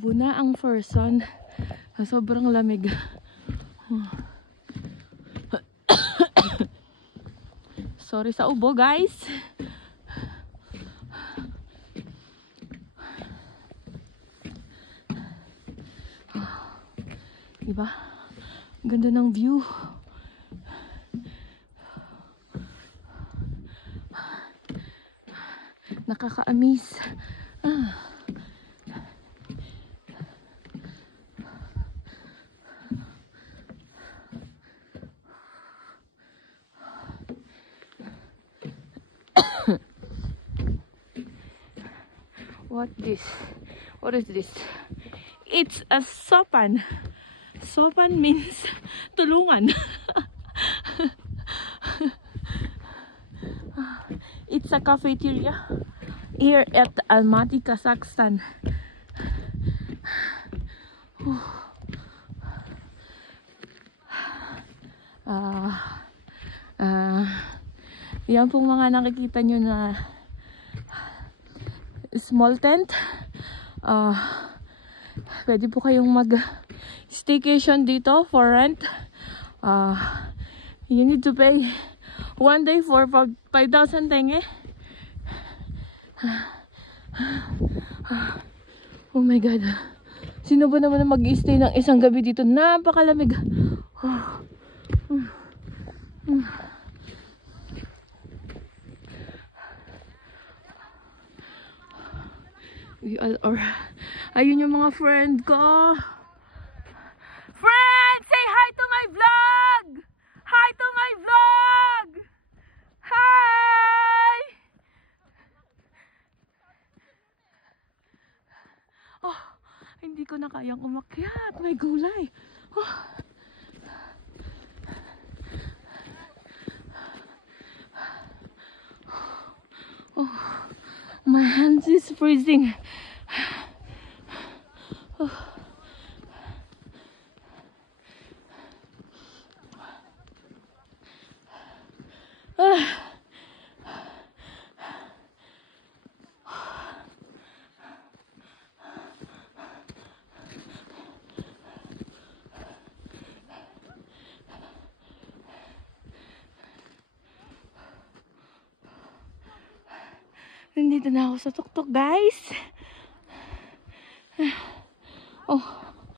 Ubo na ang person. Sobrang lamig. Sorry sa ubo, guys. Diba? Ganda ng view. Nakaka-amaze. What is this? It's a sopan. Sopan means tulungan. It's a cafeteria here at Almaty, Kazakhstan. Yan pong mga nakikita nyo na small tent. Pwede po kayong mag-staycation dito for rent. You need to pay 1 day for 5,000 tenge. Oh my god. Sino ba naman mag-stay ng isang gabi dito? Napakalamig. We all are. Ayun yung mga friend ko. Friend, say hi to my vlog. Hi to my vlog. Hi. Oh, hindi ko na kayang umakyat. May gulay. My hands is freezing. Nandito na ako sa tuktok, guys.